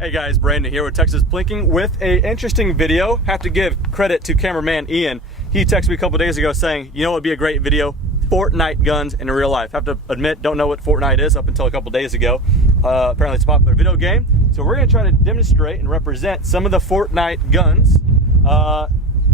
Hey guys, Brandon here with Texas Plinking with a interesting video. Have to give credit to cameraman Ian. He texted me a couple days ago saying, you know what would be a great video? Fortnite guns in real life. Have to admit, don't know what Fortnite is up until a couple days ago. Apparently it's a popular video game. So we're gonna try to demonstrate and represent some of the Fortnite guns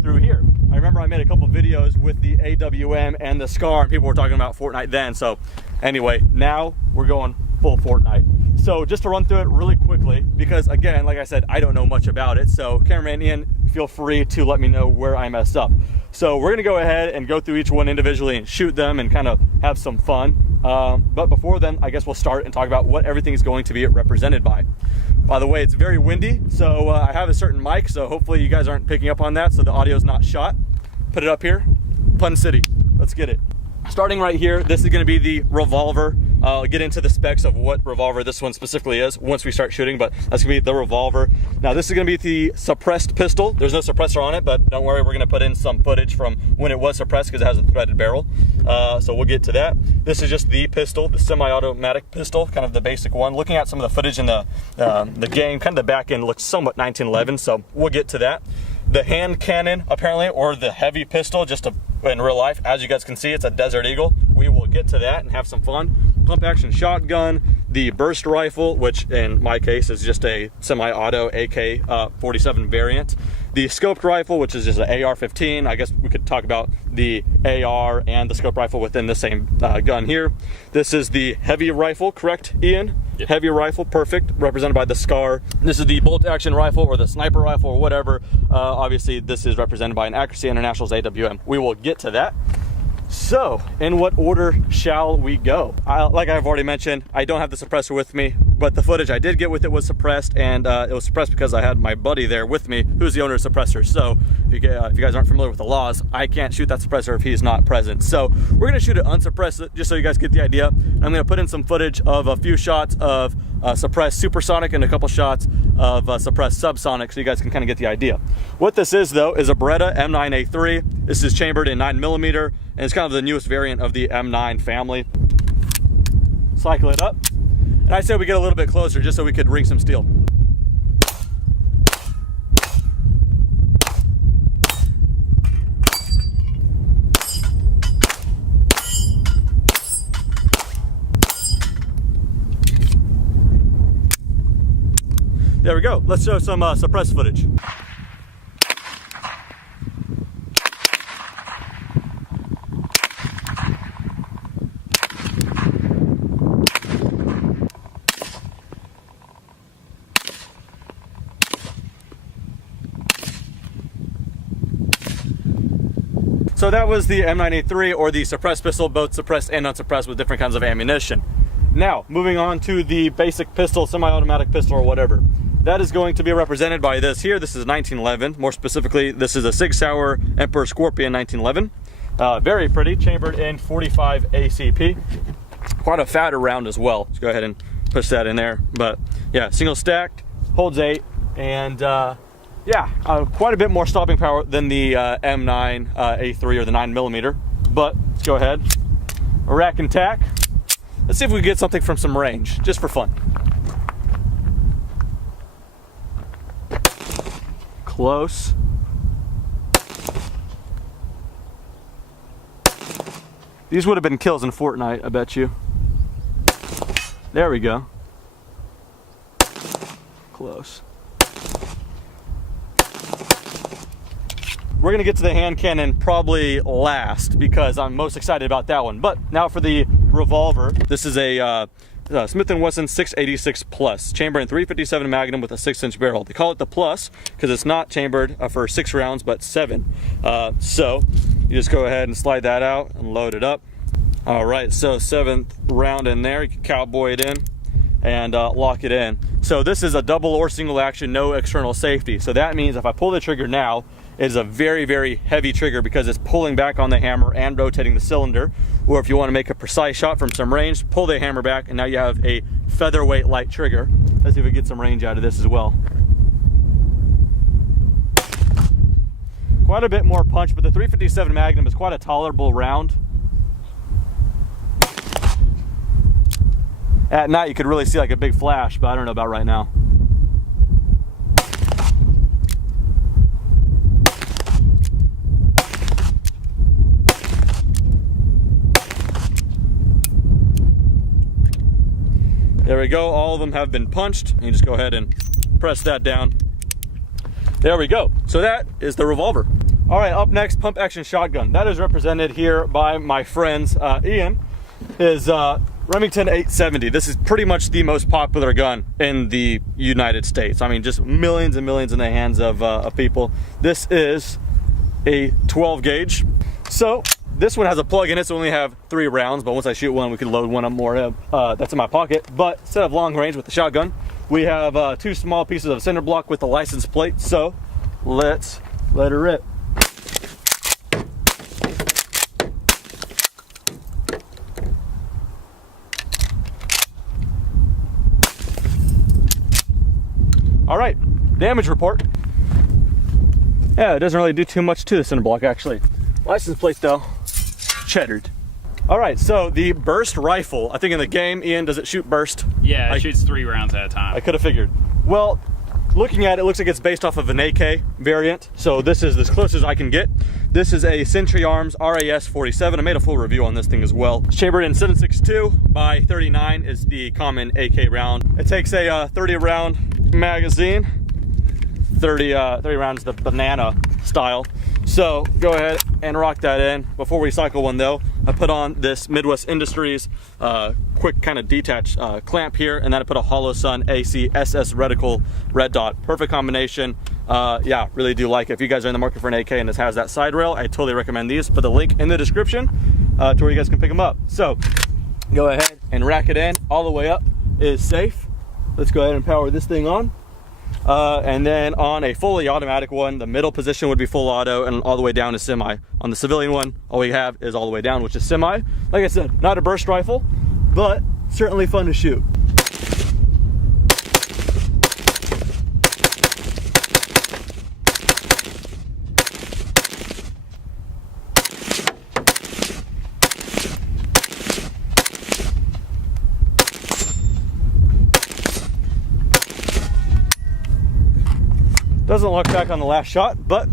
through here. I remember I made a couple videos with the AWM and the SCAR and people were talking about Fortnite then. So anyway, now we're going full Fortnite. So just to run through it really quickly, because again, like I said, I don't know much about it. So cameraman Ian, feel free to let me know where I messed up. So we're gonna go ahead and go through each one individually and shoot them and kind of have some fun. But before then, I guess we'll start and talk about what everything is going to be represented by. By the way, it's very windy, so I have a certain mic, so hopefully you guys aren't picking up on that, so the audio is not shot. Put it up here, Pun City, let's get it. Starting right here, this is gonna be the revolver. I'll get into the specs of what revolver this one specifically is once we start shooting, but that's gonna be the revolver. Now this is gonna be the suppressed pistol. There's no suppressor on it, but don't worry, we're gonna put in some footage from when it was suppressed because it has a threaded barrel. So we'll get to that. This is just the pistol, the semi-automatic pistol, kind of the basic one. Looking at some of the footage in the game, kind of the back end looks somewhat 1911, so we'll get to that. The hand cannon, apparently, or the heavy pistol, just in real life, as you guys can see, it's a Desert Eagle. We will get to that and have some fun. Pump action shotgun, the burst rifle, which in my case is just a semi-auto AK-47 variant. The scoped rifle, which is just an AR-15. I guess we could talk about the AR and the scoped rifle within the same gun here. This is the heavy rifle, correct, Ian? Yep. Heavy rifle, perfect, represented by the SCAR. This is the bolt action rifle or the sniper rifle or whatever. Obviously, this is represented by an Accuracy International's AWM. We will get to that. So, in what order shall we go? Like I've already mentioned, I don't have the suppressor with me, but the footage I did get with it was suppressed, and it was suppressed because I had my buddy there with me, who's the owner of the suppressor. So, if you guys aren't familiar with the laws, I can't shoot that suppressor if he's not present. So, we're gonna shoot it unsuppressed, just so you guys get the idea. I'm gonna put in some footage of a few shots of suppressed supersonic and a couple shots of suppressed subsonic, so you guys can kind of get the idea. What this is, though, is a Beretta M9A3. This is chambered in 9mm, and it's kind of the newest variant of the M9 family. Cycle it up. And I said we get a little bit closer just so we could ring some steel. There we go. Let's show some suppressed footage. So that was the M9A3, or the suppressed pistol, both suppressed and unsuppressed with different kinds of ammunition. Now, moving on to the basic pistol, semi-automatic pistol or whatever. That is going to be represented by this here. This is 1911. More specifically, this is a Sig Sauer Emperor Scorpion 1911. Very pretty, chambered in 45 ACP. Quite a fatter round as well. Let's go ahead and push that in there. But yeah, single stacked, holds 8, and yeah, quite a bit more stopping power than the M9 A3 or the 9mm. But let's go ahead, rack and tack. Let's see if we can get something from some range, just for fun. Close. These would have been kills in Fortnite, I bet you. There we go. Close. We're gonna get to the hand cannon probably last because I'm most excited about that one. But now for the revolver. This is a Smith & Wesson 686 Plus, chamber in .357 Magnum with a 6-inch barrel. They call it the Plus because it's not chambered for 6 rounds, but 7. So you just go ahead and slide that out and load it up. All right, so 7th round in there. You can cowboy it in and lock it in. So this is a double or single action, no external safety. So that means if I pull the trigger now, it is a very, very heavy trigger because it's pulling back on the hammer and rotating the cylinder. Or if you want to make a precise shot from some range, pull the hammer back and now you have a featherweight light trigger. Let's see if we get some range out of this as well. Quite a bit more punch, but the .357 Magnum is quite a tolerable round. At night you could really see like a big flash, but I don't know about right now. There we go, all of them have been punched. And you just go ahead and press that down. There we go. So that is the revolver. All right, up next, pump action shotgun. That is represented here by my friends. Ian is Remington 870. This is pretty much the most popular gun in the United States. I mean, just millions and millions in the hands of people. This is a 12 gauge. So this one has a plug in it, so we only have 3 rounds, but once I shoot one, we can load one up more. That's in my pocket. But instead of long range with the shotgun, we have 2 small pieces of cinder block with the license plate. So let's let her rip. All right, damage report. Yeah, it doesn't really do too much to the cinder block, actually. License plate though, cheddared. All right, so the burst rifle, I think in the game, Ian, does it shoot burst? Yeah, it shoots 3 rounds at a time. I could have figured. Well, looking at it, it looks like it's based off of an AK variant. So this is as close as I can get. This is a Century Arms RAS 47. I made a full review on this thing as well. It's chambered in 7.62 by 39 is the common AK round. It takes a 30 round magazine. 30 rounds the banana style. So go ahead and rock that in. Before we cycle one though, I put on this Midwest Industries quick kind of detach clamp here, and then I put a Holosun AC SS reticle red dot. Perfect combination. Yeah, really do like it. If you guys are in the market for an AK and this has that side rail, I totally recommend these. Put the link in the description to where you guys can pick them up. So go ahead and rack it in. All the way up is safe. Let's go ahead and power this thing on. And then on a fully automatic one, the middle position would be full auto, and all the way down is semi. On the civilian one, all we have is all the way down, which is semi. Like I said, not a burst rifle, but certainly fun to shoot. Doesn't look back on the last shot, but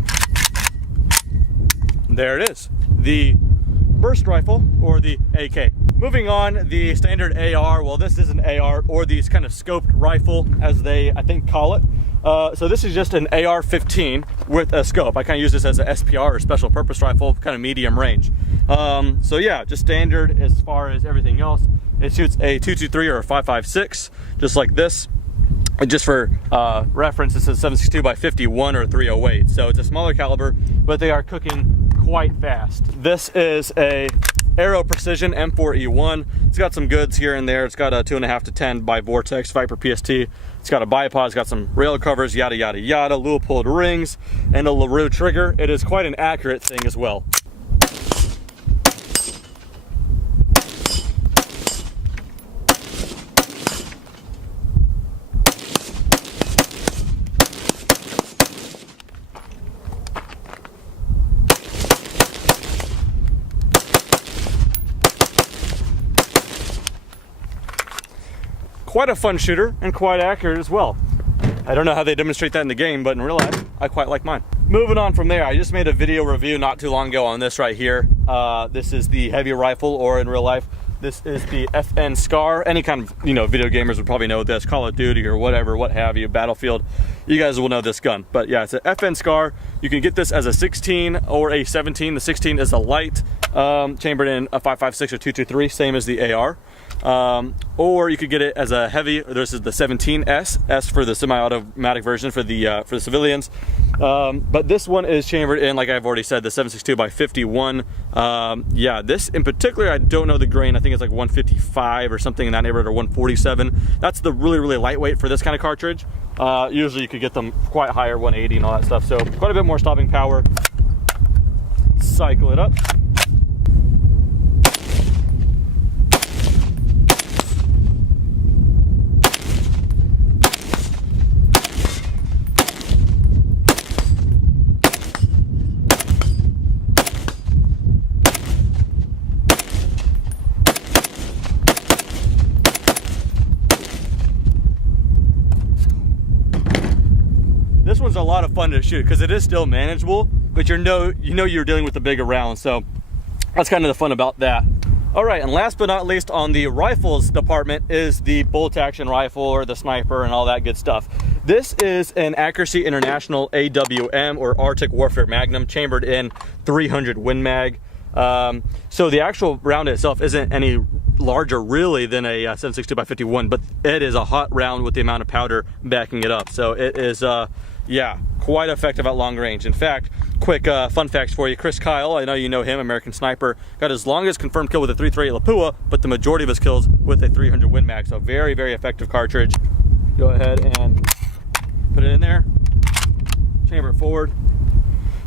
there it is. The burst rifle, or the AK. Moving on, the standard AR. Well, this is an AR, or these kind of scoped rifle, as they, I think, call it. So this is just an AR-15 with a scope. I kind of use this as an SPR, or special purpose rifle, kind of medium range. So yeah, just standard as far as everything else. It shoots a 223 or a 5.56, just like this. And just for reference, this is 7.62 by 51 or 308. So it's a smaller caliber, but they are cooking quite fast. This is a Aero Precision M4E1. It's got some goods here and there. It's got a 2.5 to 10 by Vortex Viper PST. It's got a bipod, it's got some rail covers, yada, yada, yada, Leupold rings, and a LaRue trigger. It is quite an accurate thing as well. Quite a fun shooter and quite accurate as well. I don't know how they demonstrate that in the game, but in real life, I quite like mine. Moving on from there, I just made a video review not too long ago on this right here. This is the heavy rifle, or in real life, this is the FN Scar. Any kind of, video gamers would probably know this, Call of Duty or whatever, what have you, Battlefield. You guys will know this gun. But yeah, it's an FN Scar. You can get this as a 16 or a 17. The 16 is a light, chambered in a 5.56 or 223, same as the AR. Or you could get it as a heavy. This is the 17S, S for the semi-automatic version for the civilians. But this one is chambered in, like I've already said, the 7.62 by 51. Yeah, this in particular, I don't know the grain. I think it's like 155 or something in that neighborhood, or 147. That's the really, really lightweight for this kind of cartridge. Usually you could get them quite higher, 180 and all that stuff. So quite a bit more stopping power. Cycle it up. This one's a lot of fun to shoot because it is still manageable, but you're dealing with the bigger round, so that's kind of the fun about that. All right, and last but not least on the rifles department is the bolt action rifle or the sniper and all that good stuff. This is an Accuracy International AWM or Arctic Warfare Magnum chambered in 300 Win Mag. So the actual round itself isn't any larger really than a 7.62 by 51, but it is a hot round with the amount of powder backing it up. So it is, yeah, quite effective at long range. In fact, quick fun facts for you. Chris Kyle, I know you know him, American sniper, got his longest confirmed kill with a 338 Lapua, but the majority of his kills with a 300 Win Mag. So very, very effective cartridge. Go ahead and put it in there, chamber it forward.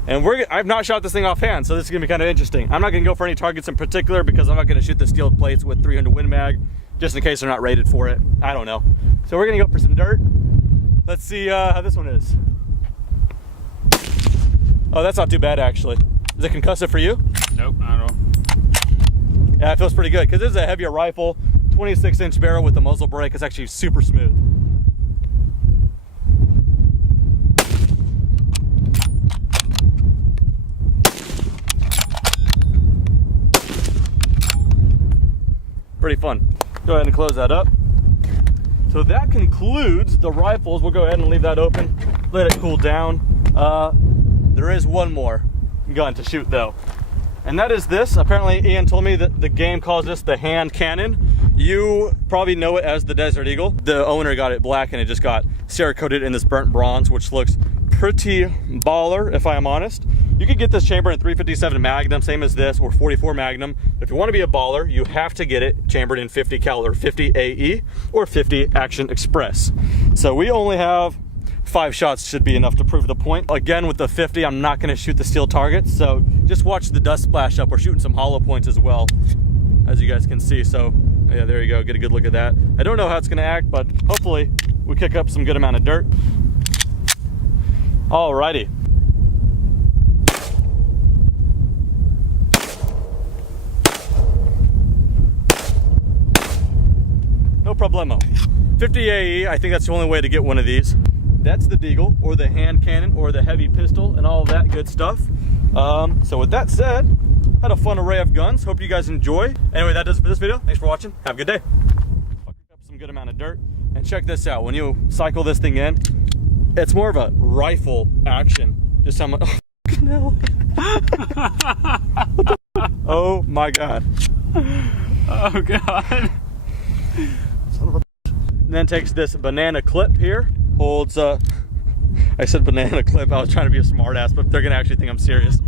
And I've not shot this thing offhand, so this is gonna be kind of interesting. I'm not gonna go for any targets in particular because I'm not gonna shoot the steel plates with 300 Win Mag, just in case they're not rated for it. I don't know. So we're gonna go for some dirt. Let's see how this one is. Oh, that's not too bad actually. Is it concussive for you? Nope, not at all. Yeah, it feels pretty good because this is a heavier rifle, 26-inch barrel with the muzzle brake. It's actually super smooth. Pretty fun. Go ahead and close that up. So that concludes the rifles. We'll go ahead and leave that open, let it cool down. There is one more gun to shoot though, and that is this. Apparently Ian told me that the game calls this the hand cannon. You probably know it as the Desert Eagle. The owner got it black and it just got Cerakoted in this burnt bronze, which looks pretty baller if I am honest. You could get this chamber in 357 Magnum, same as this, or 44 Magnum. If you want to be a baller, you have to get it chambered in 50 cal or 50 AE or 50 Action Express. So we only have 5 shots, should be enough to prove the point. Again, with the 50, I'm not going to shoot the steel targets, so just watch the dust splash up. We're shooting some hollow points as well, as you guys can see. So yeah, there you go, get a good look at that. I don't know how it's going to act, but hopefully we kick up some good amount of dirt. Alrighty. No problemo. 50 AE, I think that's the only way to get one of these. That's the Deagle, or the hand cannon, or the heavy pistol, and all of that good stuff. So with that said, had a fun array of guns. Hope you guys enjoy. Anyway, that does it for this video. Thanks for watching. Have a good day. I'll pick up some good amount of dirt. And check this out. When you cycle this thing in, it's more of a rifle action. Just how much, oh, oh my God. Oh God. Son of a. And then takes this banana clip here. Holds, I said banana clip, I was trying to be a smart ass, but they're gonna actually think I'm serious.